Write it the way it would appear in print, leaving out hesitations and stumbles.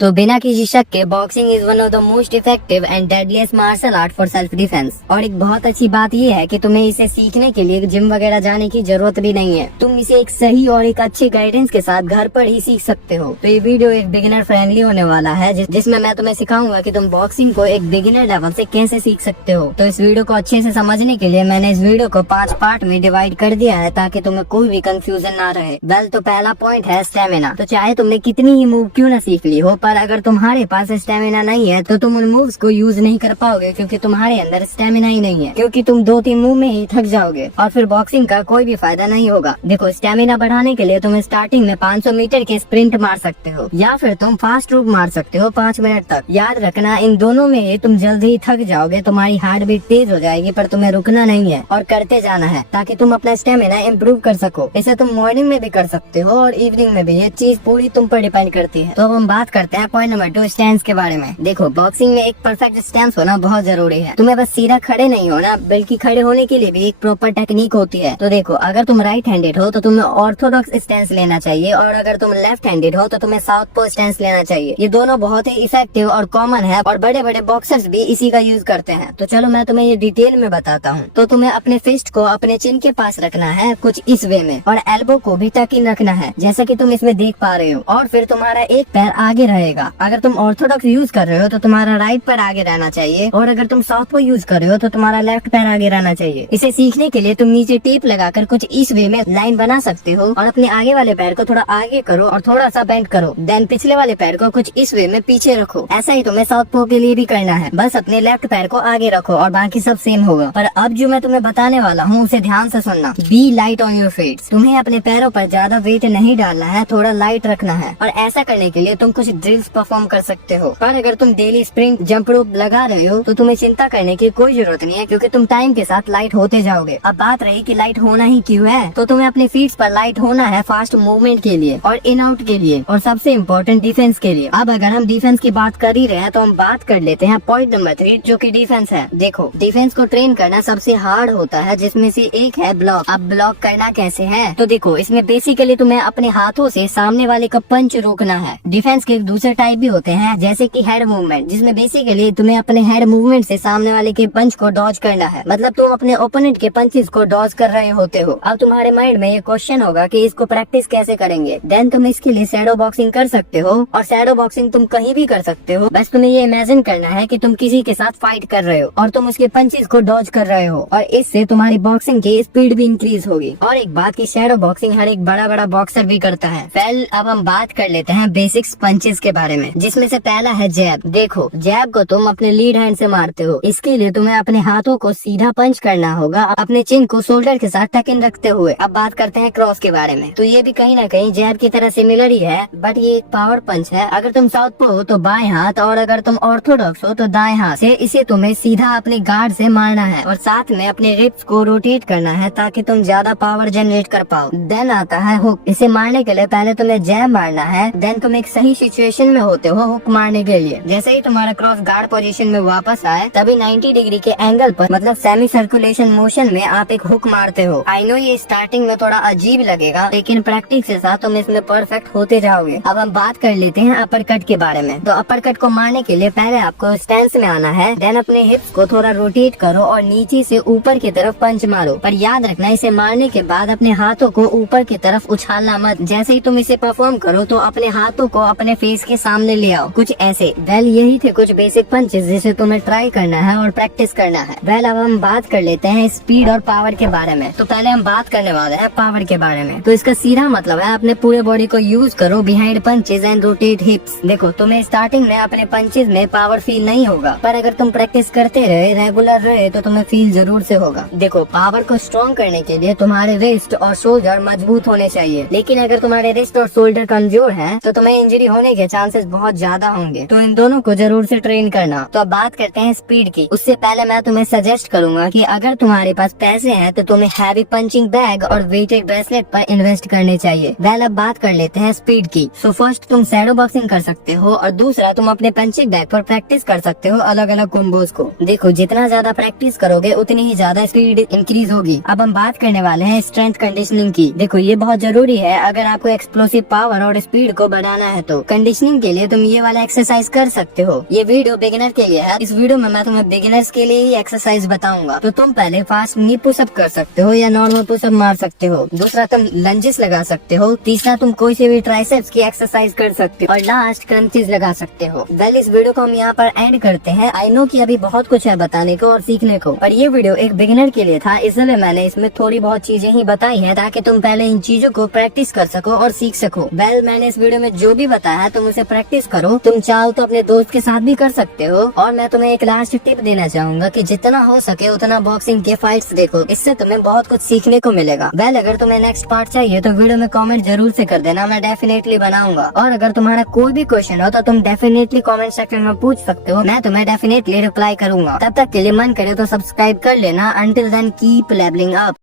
तो बिना किसी शक के boxing is one of the most effective and deadliest martial art for self defence. और एक बहुत अच्छी बात ये है कि तुम्हें इसे सीखने के लिए जिम वगैरह जाने की जरूरत भी नहीं है। तुम इसे एक सही और एक अच्छे गाइडेंस के साथ घर पर ही सीख सकते हो। तो ये वीडियो एक बिगिनर फ्रेंडली होने वाला है जिसमें मैं तुम्हें सिखाऊंगा कि तुम बॉक्सिंग को एक बिगिनर लेवल से कैसे सीख सकते हो। तो इस वीडियो को अच्छे से समझने के लिए मैंने इस वीडियो को 5 पार्ट में डिवाइड कर दिया है ताकि तुम्हें कोई भी कंफ्यूजन ना रहे। वेल, तो पहला पॉइंट है स्टेमिना। तो चाहे तुमने कितनी ही मूव क्यों न सीख ली हो, पर अगर तुम्हारे पास स्टेमिना नहीं है तो तुम उन मूव्स को यूज नहीं कर पाओगे, क्योंकि तुम्हारे अंदर स्टेमिना ही नहीं है। क्योंकि तुम 2-3 मूव में ही थक जाओगे और फिर बॉक्सिंग का कोई भी फायदा नहीं होगा। देखो, स्टेमिना बढ़ाने के लिए तुम स्टार्टिंग में 500 मीटर के स्प्रिंट मार सकते हो या फिर तुम फास्ट रूट मार सकते हो 5 मिनट तक। याद रखना, इन दोनों में ही तुम जल्द ही थक जाओगे, तुम्हारी हार्ट बीट तेज हो जाएगी, पर तुम्हें रुकना नहीं है और करते जाना है ताकि तुम अपना स्टेमिना इम्प्रूव कर सको। इसे तुम मॉर्निंग में भी कर सकते हो और इवनिंग में भी। ये चीज पूरी तुम पर डिपेंड करती है। तो अब हम बात करते हैं पॉइंट नंबर 2, स्टैंस के बारे में। देखो, बॉक्सिंग में एक परफेक्ट स्टैंस होना बहुत जरूरी है। तुम्हें बस सीधा खड़े नहीं होना, बल्कि खड़े होने के लिए भी एक प्रॉपर टेक्निक होती है। तो देखो, अगर तुम राइट हैंडेड हो तो तुम्हें ऑर्थोडॉक्स स्टैंस लेना चाहिए, और अगर तुम लेफ्ट हैंडेड हो तो तुम्हें साउथ पो स्टैंस लेना चाहिए। ये दोनों बहुत ही इफेक्टिव और कॉमन है और बड़े बड़े बॉक्सर्स भी इसी का यूज करते हैं। तो चलो मैं तुम्हें ये डिटेल में बताता हूँ। तो तुम्हें अपने फिस्ट को अपने चिन के पास रखना है कुछ इस वे में, और एल्बो को भी टक इन रखना है जैसा कि तुम इसमें देख पा रहे हो। और फिर तुम्हारा एक पैर आगे रहेगा। अगर तुम ऑर्थोडॉक्स यूज कर रहे हो तो तुम्हारा राइट पैर आगे रहना चाहिए, और अगर तुम साउथ पो यूज कर रहे हो तो तुम्हारा लेफ्ट पैर आगे रहना चाहिए। इसे सीखने के लिए तुम नीचे टेप लगाकर कुछ इस वे में लाइन बना सकते हो, और अपने आगे वाले पैर को थोड़ा आगे करो और थोड़ा सा बेंड करो। देन पिछले वाले पैर को कुछ इस वे में पीछे रखो। ऐसा ही तुम्हें साउथ पो के लिए भी करना है। बस अपने लेफ्ट पैर को आगे रखो और बाकी सब सेम होगा। पर अब जो मैं तुम्हें बताने वाला हूँ उसे ध्यान से सुनना। Be light on your feet. तुम्हें अपने पैरों पर ज्यादा वेट नहीं डालना है, थोड़ा लाइट रखना है। और ऐसा करने के लिए तुम कुछ ड्रिल्स परफॉर्म कर सकते हो। पर अगर तुम डेली स्प्रिंट जंप रोप लगा रहे हो तो तुम्हें चिंता करने की कोई जरूरत नहीं है, क्योंकि तुम टाइम के साथ लाइट होते जाओगे। अब बात रही कि लाइट होना ही क्यों है, तो तुम्हें अपने फीट पर लाइट होना है फास्ट मूवमेंट के लिए और इन आउट के लिए, और सबसे इम्पोर्टेंट डिफेंस के लिए। अब अगर हम डिफेंस की बात कर ही रहे हैं तो हम बात कर लेते हैं पॉइंट नंबर 3, जो कि डिफेंस है। देखो, डिफेंस को ट्रेन करना सबसे हार्ड होता है, जिसमें से एक है ब्लॉक। अब ब्लॉक करना कैसे है, तो देखो, इसमें बेसिकली तुम्हें अपने हाथों से सामने वाले का पंच रोकना है। डिफेंस के दूसरे टाइप भी होते हैं, जैसे कि हेड मूवमेंट, जिसमें बेसिकली तुम्हें अपने हेड मूवमेंट से सामने वाले के पंच को डॉज करना है। मतलब तुम अपने ओपोनेंट के पंचेस को डॉज कर रहे होते हो। अब तुम्हारे माइंड में ये क्वेश्चन होगा कि इसको प्रैक्टिस कैसे करेंगे। देन तुम इसके लिए शैडो बॉक्सिंग कर सकते हो, और शैडो बॉक्सिंग तुम कहीं भी कर सकते हो। बस तुम्हें ये इमेजिन करना है कि तुम किसी के साथ फाइट कर रहे हो और तुम उसके पंचेस को डॉज कर रहे हो, और इससे तुम्हारी बॉक्सिंग की स्पीड भी इंक्रीज होगी। और एक बात की शैडो बॉक्सिंग हर एक बड़ा बड़ा बॉक्सर भी करता है। वेल, अब हम बात कर लेते हैं बेसिक्स पंचेस के बारे में, जिसमें से पहला है जैब। देखो, जैब को तुम अपने लीड हैंड से मारते हो। इसके लिए तुम्हें अपने हाथों को सीधा पंच करना होगा, अपने चिन को शोल्डर के साथ टक इन रखते हुए। अब बात करते हैं क्रॉस के बारे में। तो ये भी कहीं ना कहीं जैब की तरह सिमिलर ही है, बट ये एक पावर पंच है। अगर तुम साउथ पो हो तो बाएं हाथ, और अगर तुम ऑर्थोडॉक्स हो तो दाएं हाथ से इसे तुम्हें सीधा अपने गार्ड से मारना है, और साथ में अपने रिप्स को रोटेट करना है ताकि तुम ज्यादा पावर जनरेट कर पाओ। देन आता है हुक। इसे मारने के लिए पहले तुम्हें जैब मारना है, देन तुम एक सही सिचुएशन में होते हो हुक मारने के लिए। जैसे ही तुम्हारा क्रॉस गार्ड पोजीशन में वापस आए, तभी 90 डिग्री के एंगल पर, मतलब सेमी सर्कुलेशन मोशन में आप एक हुक मारते हो। आई नो ये स्टार्टिंग में थोड़ा अजीब लगेगा, लेकिन प्रैक्टिस के साथ तुम इसमें परफेक्ट होते जाओगे। अब हम बात कर लेते हैं अपर कट के बारे में। तो अपर कट को मारने के लिए पहले आपको स्टैंस में आना है, देन अपने हिप्स को थोड़ा रोटेट करो और नीचे से ऊपर की तरफ पंच मारो। पर याद रखना, इसे मारने के बाद अपने हाथों को ऊपर की तरफ उछालना मत। जैसे ही तुम इसे परफॉर्म करो तो अपने हाथों को अपने फेस के सामने ले आओ, कुछ ऐसे। वेल, यही थे कुछ बेसिक पंचेस जिसे तुम्हें ट्राई करना है और प्रैक्टिस करना है। वेल, अब हम बात कर लेते हैं स्पीड और पावर के बारे में। तो पहले हम बात करने वाले हैं पावर के बारे में। तो इसका सीधा मतलब है अपने पूरे बॉडी को यूज करो बिहाइंड पंचेस एंड रोटेट हिप्स। देखो, तुम्हें स्टार्टिंग में अपने पंचेस में पावर फील नहीं होगा, पर अगर तुम प्रैक्टिस करते रहे, रेगुलर रहे, तो तुम्हें फील जरूर से होगा। देखो, पावर को स्ट्रॉन्ग करने के लिए तुम्हारे रिस्ट और शोल्डर मजबूत होने चाहिए, लेकिन अगर तुम्हारे रिस्ट और शोल्डर कमजोर है तो तुम्हें इंजरी होने के चांसेस बहुत ज्यादा होंगे। तो इन दोनों को जरूर से ट्रेन करना। तो अब बात करते हैं स्पीड की। उससे पहले मैं तुम्हें सजेस्ट करूंगा कि अगर तुम्हारे पास पैसे हैं तो तुम्हें हैवी पंचिंग बैग और वेटेड ब्रेसलेट पर इन्वेस्ट करने चाहिए। वेल, अब बात कर लेते हैं स्पीड की। सो फर्स्ट तुम शैडो बॉक्सिंग कर सकते हो, और दूसरा तुम अपने पंचिंग बैग पर प्रैक्टिस कर सकते हो अलग अलग कॉम्बोज को। देखो, जितना ज्यादा प्रैक्टिस करोगे उतनी ही ज्यादा स्पीड इंक्रीज होगी। अब हम बात करने वाले हैं स्ट्रेंथ कंडीशनिंग की। देखो, ये बहुत जरूरी है अगर आपको एक्सप्लोसिव पावर और स्पीड को बढ़ाना है। तो कंडीशनिंग बॉक्सिंग के लिए तुम ये वाला एक्सरसाइज कर सकते हो। ये वीडियो बिगिनर के लिए है। इस वीडियो में मैं तुम्हें बिगिनर्स के लिए ही एक्सरसाइज बताऊंगा। तो तुम पहले फास्ट नी पुशअप कर सकते हो या नॉर्मल पुशअप मार सकते हो। दूसरा तुम लंजेस लगा सकते हो। तीसरा तुम कोई से भी ट्राइसेप्स की एक्सरसाइज कर सकते हो और लास्ट क्रंचेस लगा सकते हो। वेल, इस वीडियो को हम यहाँ पर एंड करते हैं। आई नो कि अभी बहुत कुछ है बताने को और सीखने को, पर ये वीडियो एक बिगिनर के लिए था, इसलिए मैंने इसमें थोड़ी बहुत चीजें ही बताई हैं ताकि तुम पहले इन चीजों को प्रैक्टिस कर सको और सीख सको। वेल, मैंने इस वीडियो में जो भी बताया है तुम उसे प्रैक्टिस करो। तुम चाहो तो अपने दोस्त के साथ भी कर सकते हो। और मैं तुम्हें एक लास्ट टिप देना चाहूंगा कि जितना हो सके उतना बॉक्सिंग के फाइट्स देखो, इससे तुम्हें बहुत कुछ सीखने को मिलेगा। वेल, अगर तुम्हें नेक्स्ट पार्ट चाहिए तो वीडियो में कमेंट जरूर से कर देना, मैं डेफिनेटली बनाऊंगा। और अगर तुम्हारा कोई भी क्वेश्चन हो तो तुम डेफिनेटली कमेंट सेक्शन में पूछ सकते हो, मैं तुम्हें डेफिनेटली रिप्लाई करूंगा। तब तक के लिए मन करे तो सब्सक्राइब कर लेना। Until then keep levelling up.